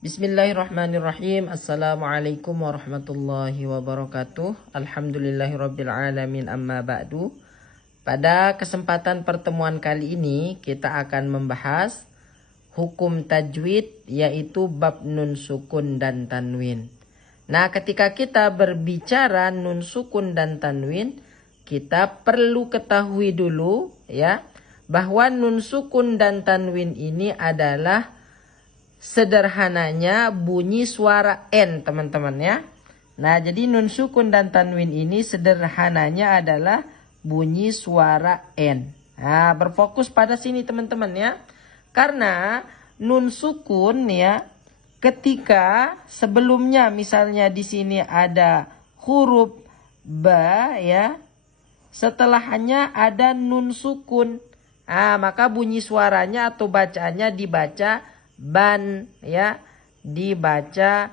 Bismillahirrahmanirrahim. Assalamualaikum warahmatullahi wabarakatuh. Alhamdulillahirrabbilalamin, amma ba'du. Pada kesempatan pertemuan kali ini kita akan membahas hukum tajwid, yaitu bab nun sukun dan tanwin. Nah, ketika kita berbicara nun sukun dan tanwin, kita perlu ketahui dulu ya bahwa nun sukun dan tanwin ini adalah sederhananya bunyi suara N, teman-teman ya. Nah, jadi nun sukun dan tanwin ini sederhananya adalah bunyi suara N. Nah, berfokus pada sini teman-teman ya. Karena nun sukun ya, ketika sebelumnya misalnya di sini ada huruf ba ya, setelahnya ada nun sukun. Maka bunyi suaranya atau bacaannya dibaca ban ya, dibaca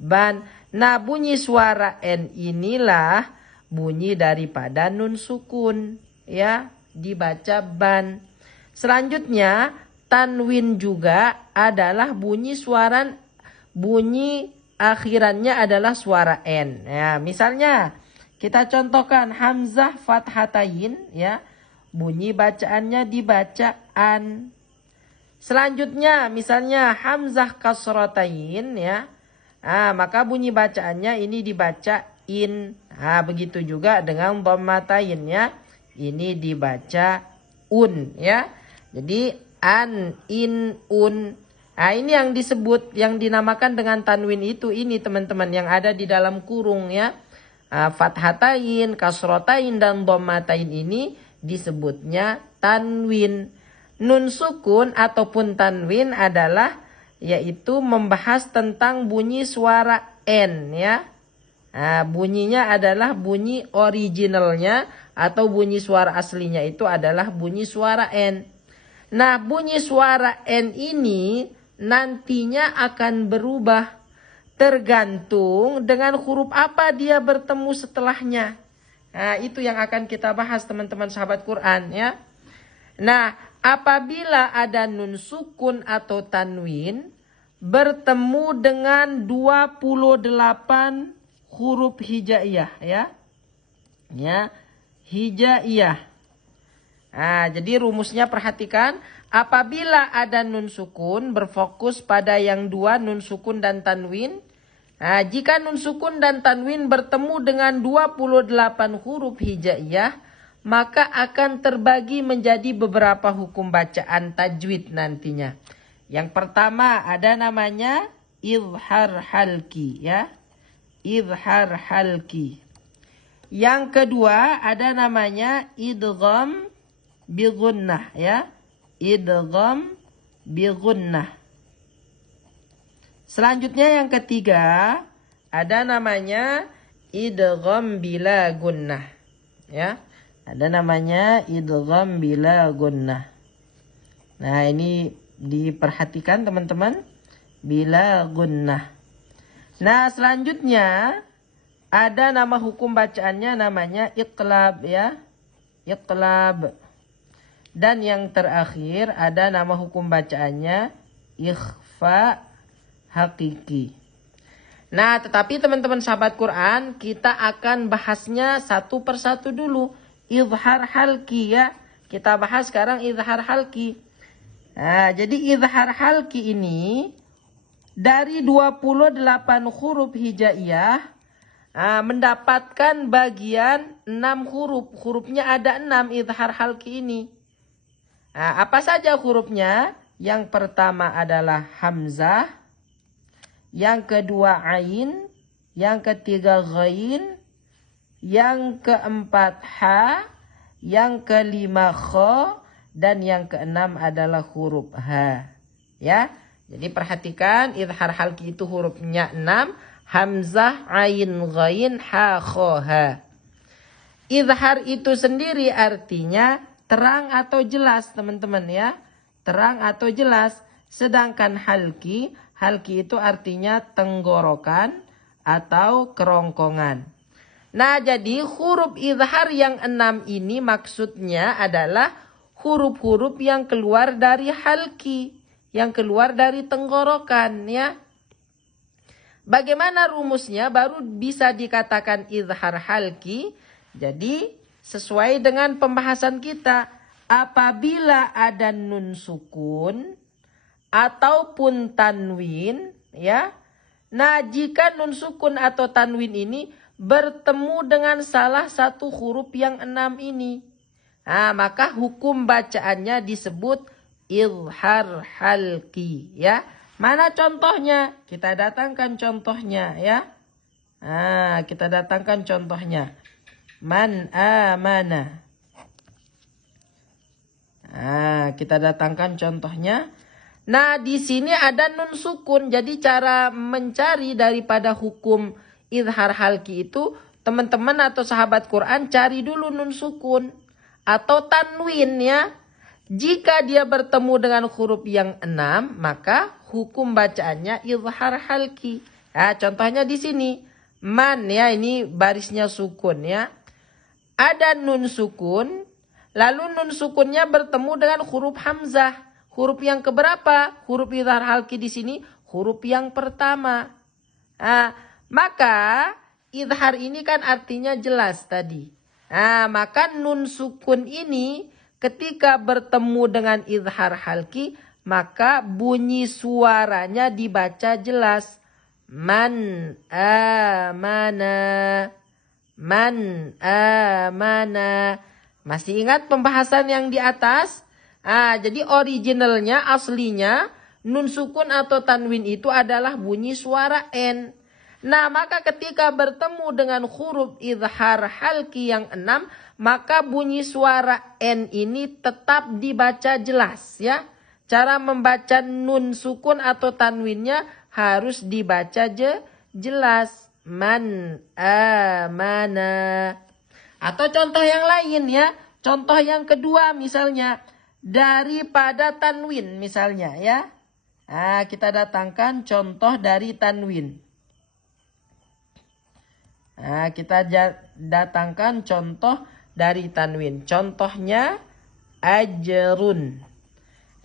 ban. Nah, bunyi suara N inilah bunyi daripada nun sukun ya, dibaca ban. Selanjutnya tanwin juga adalah bunyi akhirannya adalah suara N ya. Misalnya kita contohkan hamzah fathatain ya, bunyi bacaannya dibaca an. Selanjutnya misalnya hamzah kasratain ya, maka bunyi bacaannya ini dibaca in. Begitu juga dengan dhammatain ya, ini dibaca un ya. Jadi an, in, un. Ini yang disebut, yang dinamakan dengan tanwin itu ini teman-teman, yang ada di dalam kurung ya. Fathatain, kasratain dan dhammatain ini disebutnya tanwin. Nun sukun ataupun tanwin adalah yaitu membahas tentang bunyi suara N ya. Bunyinya adalah bunyi originalnya atau bunyi suara aslinya itu adalah bunyi suara N. Nah, bunyi suara N ini nantinya akan berubah tergantung dengan huruf apa dia bertemu setelahnya. Itu yang akan kita bahas teman-teman sahabat Quran ya. Nah, apabila ada nun sukun atau tanwin bertemu dengan 28 huruf hijaiyah ya. Ya, hijaiyah. Jadi rumusnya perhatikan, apabila ada nun sukun berfokus pada yang dua, nun sukun dan tanwin. Jika nun sukun dan tanwin bertemu dengan 28 huruf hijaiyah, maka akan terbagi menjadi beberapa hukum bacaan tajwid nantinya. Yang pertama ada namanya izhar halki ya. Izhar halki. Yang kedua ada namanya idgham bi gunnah ya. Idgham bi gunnah. Selanjutnya yang ketiga ada namanya idgham bila gunnah ya. Ada namanya idgham bila gunnah. Nah, ini diperhatikan teman-teman, bila gunnah. Nah, selanjutnya ada nama hukum bacaannya namanya iqlab ya. Iqlab. Dan yang terakhir ada nama hukum bacaannya ikhfa hakiki. Nah, tetapi teman-teman sahabat Quran, kita akan bahasnya satu persatu dulu. Izhar halki ya. Kita bahas sekarang izhar halki. Jadi izhar halki ini dari 28 huruf hijaiyah mendapatkan bagian 6 huruf. Hurufnya ada 6 izhar halki ini. Apa saja hurufnya? Yang pertama adalah hamzah, yang kedua ain, yang ketiga ghain, yang keempat ha, yang kelima kha, dan yang keenam adalah huruf ha. Ya. Jadi perhatikan, izhar halki itu hurufnya 6, hamzah, ain, ghain, ha, kha, ha. Izhar itu sendiri artinya terang atau jelas, teman-teman ya. Terang atau jelas. Sedangkan halki itu artinya tenggorokan atau kerongkongan. Nah, jadi huruf izhar yang 6 ini maksudnya adalah huruf-huruf yang keluar dari halki, yang keluar dari tenggorokan ya. Bagaimana rumusnya baru bisa dikatakan izhar halki? Jadi sesuai dengan pembahasan kita, apabila ada nun sukun ataupun tanwin, ya. Nah, jika nun sukun atau tanwin ini bertemu dengan salah satu huruf yang 6 ini, nah, maka hukum bacaannya disebut izhar halki, ya. Mana contohnya? Kita datangkan contohnya, ya. Nah, kita datangkan contohnya. Man amana. Nah, kita datangkan contohnya. Nah, di sini ada nun sukun. Jadi cara mencari daripada hukum izhar halki itu, teman-teman atau sahabat Quran cari dulu nun sukun atau tanwin, ya. Jika dia bertemu dengan huruf yang 6, maka hukum bacaannya izhar halki. Nah, contohnya di sini. Man, ya, ini barisnya sukun, ya. Ada nun sukun, lalu nun sukunnya bertemu dengan huruf hamzah. Huruf yang keberapa? Huruf izhar halki di sini huruf yang pertama. Nah, maka izhar ini kan artinya jelas tadi. Nah, maka nun sukun ini ketika bertemu dengan izhar halki, maka bunyi suaranya dibaca jelas. Man amana. Man amana. Masih ingat pembahasan yang di atas? Jadi originalnya, aslinya, nun sukun atau tanwin itu adalah bunyi suara N. Nah, maka ketika bertemu dengan huruf izhar halki yang 6, maka bunyi suara N ini tetap dibaca jelas, ya. Cara membaca nun sukun atau tanwinnya harus dibaca jelas. Man amana. Atau contoh yang lain, ya. Contoh yang kedua misalnya, daripada tanwin misalnya, ya. Nah, kita datangkan contoh dari tanwin. Nah, kita datangkan contoh dari tanwin. Contohnya ajrun.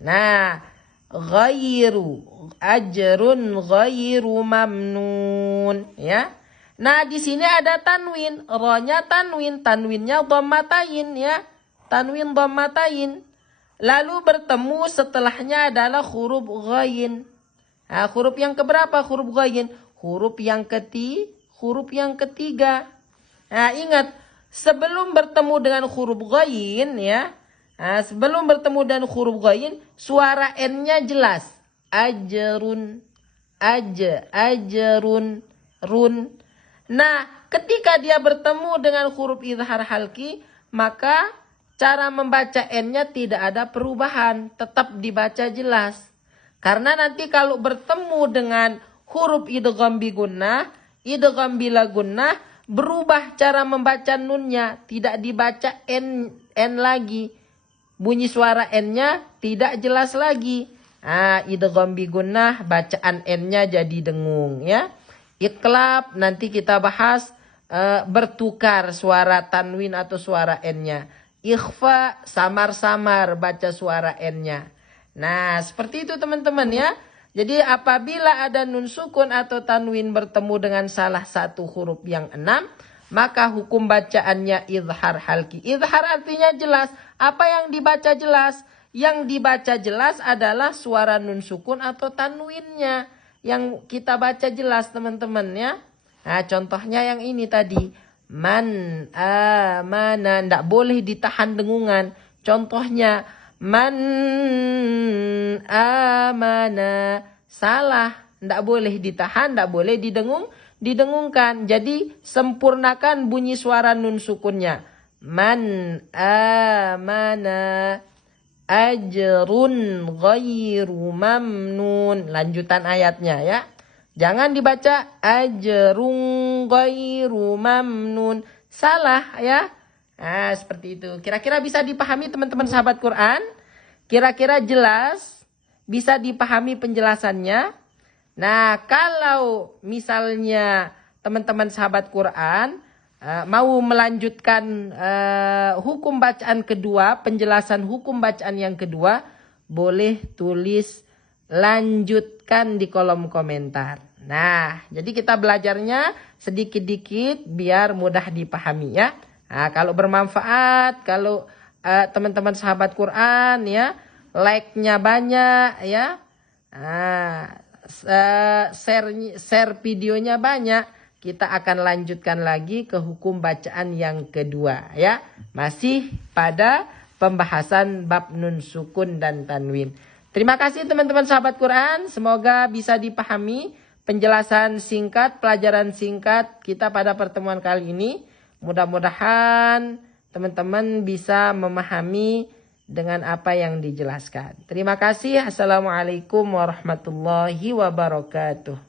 Nah, ghairu. Ajrun ghairu mamnun, ya. Nah, di sini ada tanwin. Ro-nya tanwin, tanwinnya dhammatain, ya. Tanwin dhammatain. Lalu bertemu setelahnya adalah huruf ghain. Nah, huruf yang keberapa huruf ghain? Huruf yang ketiga. Nah, ingat, sebelum bertemu dengan huruf ghain, ya. Nah, sebelum bertemu dengan huruf ghain, suara N-nya jelas. Ajrun. Ajrun. Run. Nah, ketika dia bertemu dengan huruf izhar halki, maka cara membaca N-nya tidak ada perubahan. Tetap dibaca jelas. Karena nanti kalau bertemu dengan huruf idgham bi gunnah, idgham bila gunnah, berubah cara membaca nunnya. Tidak dibaca N lagi. Bunyi suara N-nya tidak jelas lagi. Idgham bi gunnah, bacaan N-nya jadi dengung, ya. Iqlab nanti kita bahas bertukar suara tanwin atau suara N-nya. Ikhfa, samar-samar baca suara N-nya. Nah, seperti itu teman-teman, ya. Jadi apabila ada nun sukun atau tanwin bertemu dengan salah satu huruf yang 6, maka hukum bacaannya izhar halki. Izhar artinya jelas. Apa yang dibaca jelas? Yang dibaca jelas adalah suara nun sukun atau tanwinnya. Yang kita baca jelas teman-teman, ya. Nah, contohnya yang ini tadi. Man amana. Tidak boleh ditahan dengungan. Contohnya. Man amana. Salah. Tidak boleh ditahan. Tidak boleh didengungkan. Jadi sempurnakan bunyi suara nun sukunnya. Man amana. Ajrun ghairu mamnun. Lanjutan ayatnya, ya. Jangan dibaca ajrun ghairu mamnun. Salah, ya. Nah, seperti itu. Kira-kira bisa dipahami teman-teman sahabat Quran? Kira-kira jelas? Bisa dipahami penjelasannya? Nah, kalau misalnya teman-teman sahabat Quran mau melanjutkan hukum bacaan kedua, penjelasan hukum bacaan yang kedua, boleh tulis lanjutkan di kolom komentar. Nah, jadi kita belajarnya sedikit-dikit biar mudah dipahami ya. Nah, kalau bermanfaat, kalau teman-teman sahabat Quran ya, like-nya banyak ya. Nah, share videonya banyak, kita akan lanjutkan lagi ke hukum bacaan yang kedua ya. Masih pada pembahasan bab nun sukun dan tanwin. Terima kasih teman-teman sahabat Quran, semoga bisa dipahami penjelasan singkat, pelajaran singkat kita pada pertemuan kali ini. Mudah-mudahan teman-teman bisa memahami dengan apa yang dijelaskan. Terima kasih. Assalamualaikum warahmatullahi wabarakatuh.